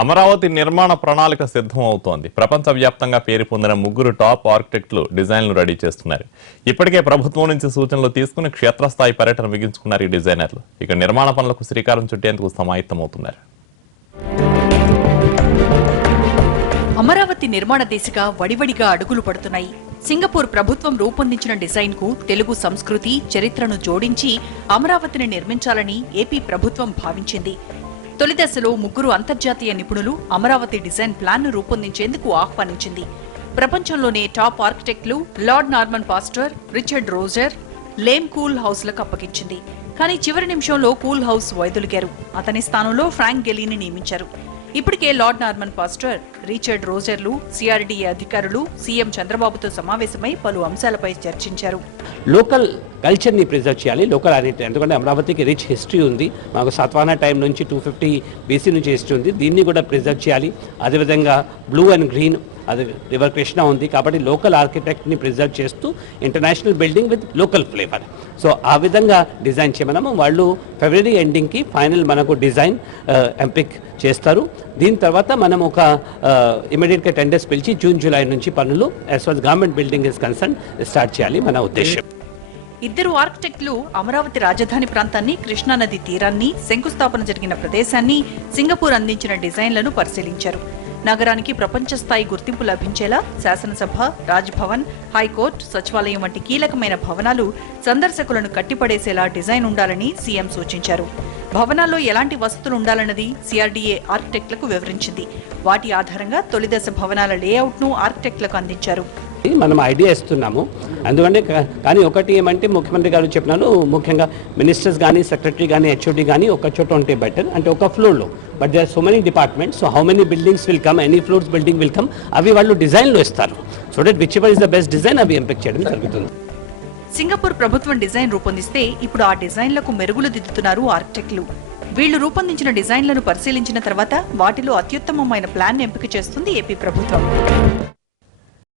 అమరావతి నిర్మాణ ప్రణాళిక సిద్ధమవుతోంది. ప్రపంచవ్యాప్తంగా పేరు పొందిన ముగ్గురు టాప్ ఆర్కిటెక్టులు డిజైన్లు రెడీ చేస్తున్నారు. ఇప్పటికే ప్రభుత్వం నుంచి సూచనలు తీసుకుని క్షేత్రస్థాయి పర్యటన ముగించుకున్నారు ఈ డిజైనర్లు. ఇక నిర్మాణ పనులకు శ్రీకారం చుట్టేందుకు సమాయత్తమవుతున్నారు. అమరావతి నిర్మాణ దిశగా వడివడిగా అడుగులు పడుతున్నాయి. సింగపూర్ ప్రభుత్వం రూపొందించిన డిజైన్ కు తెలుగు సంస్కృతి, చరిత్రను జోడించి అమరావతిని నిర్మించాలని ఏపీ ప్రభుత్వం భావించింది. తొలి దశలో ముగ్గురు అంతర్జాతీయ నిపుణులు అమరావతి డిజైన్ ప్లాన్ ను రూపొందించేందుకు ఆహ్వానించింది. ప్రపంచంలోనే టాప్ ఆర్కిటెక్టులు Lord Norman Foster, Richard Roger, Rem Koolhaas లకు అప్పగించింది. కానీ చివరి నిమిషంలో కూల్ హౌస్ వైదొలిగారు. అతని స్థానంలో ఫ్రాంక్ గెలీని నియమించారు. ఇప్పటికే లార్డ్ నార్మన్ ఫాస్టర్, రిచర్డ్ రోజర్లు సిఆర్డీఏ అధికారులు సీఎం చంద్రబాబుతో సమావేశమై పలు అంశాలపై చర్చించారు. లోకల్ కల్చర్ని ప్రిజర్వ్ చేయాలి, లోకల్ ఐడెంటిటీ. ఎందుకంటే అమరావతికి రిచ్ హిస్టరీ ఉంది. మాకు సాత్వాహన టైం నుంచి 250 BC నుంచి హిస్టరీ ఉంది. దీన్ని కూడా ప్రిజర్వ్ చేయాలి. అదేవిధంగా బ్లూ అండ్ గ్రీన్, అది రివర్ కృష్ణ ఉంది. కాబట్టి లోకల్ ఆర్కిటెక్ట్ని ప్రిజర్వ్ చేస్తూ international building with local flavour. So ఆ విధంగా డిజైన్ చేయమన్నాము. వాళ్ళు ఫిబ్రవరి ఎండింగ్కి ఫైనల్ మనకు డిజైన్ ఎంపిక్ చేస్తారు. దీని తర్వాత మనం ఒక ఇమీడియట్గా టెండర్స్ పిలిచి జూన్ జూలై నుంచి పనులు as for government building is concern start చేయాలి మన ఉద్దేశం. ఇద్దరు ఆర్కిటెక్టులు అమరావతి రాజధాని ప్రాంతాన్ని, కృష్ణానది తీరాన్ని, శంకుస్థాపన జరిగిన ప్రదేశాన్ని, సింగపూర్ అందించిన డిజైన్లను పరిశీలించారు. నగరానికి ప్రపంచ స్థాయి గుర్తింపు లభించేలా శాసనసభ, రాజ్భవన్, హైకోర్టు, సచివాలయం వంటి కీలకమైన భవనాలు సందర్శకులను కట్టిపడేసేలా డిజైన్ ఉండాలని సీఎం సూచించారు. భవనాల్లో ఎలాంటి వసతులు ఉండాలన్నది సిఆర్డీఏ ఆర్కిటెక్టులకు వివరించింది. వాటి ఆధారంగా తొలిదశ భవనాల లేఅవుట్ను ఆర్కిటెక్టులకు అందించారు. మనం ఐడియా ఇస్తున్నాము. అందుకంటే కానీ ఒకటి ఏమంటే ముఖ్యమంత్రి గారు చెప్పినారు, ముఖ్యంగా మినిస్టర్స్ కానీ, సెక్రటరీ కానీ, హెచ్ఓడి కానీ ఒక చోట ఉంటే బెటర్, అంటే ఒక ఫ్లోర్లో. But they are so many departments, so how many buildings will come, any floors building will come, అవి వాళ్ళు డిజైన్లో ఇస్తారు. So that which ever is the best design అవి ఎంపిక్ చేయడం జరుగుతుంది. సింగపూర్ ప్రభుత్వం డిజైన్ రూపొందిస్తే ఇప్పుడు ఆ డిజైన్లకు మెరుగులు దిద్దుతున్నారు ఆర్కిటెక్టులు. వీళ్లు రూపొందించిన డిజైన్లను పరిశీలించిన తర్వాత వాటిలో అత్యుత్తమమైన ప్లాన్ ఎంపిక చేస్తుంది ఏపీ ప్రభుత్వం.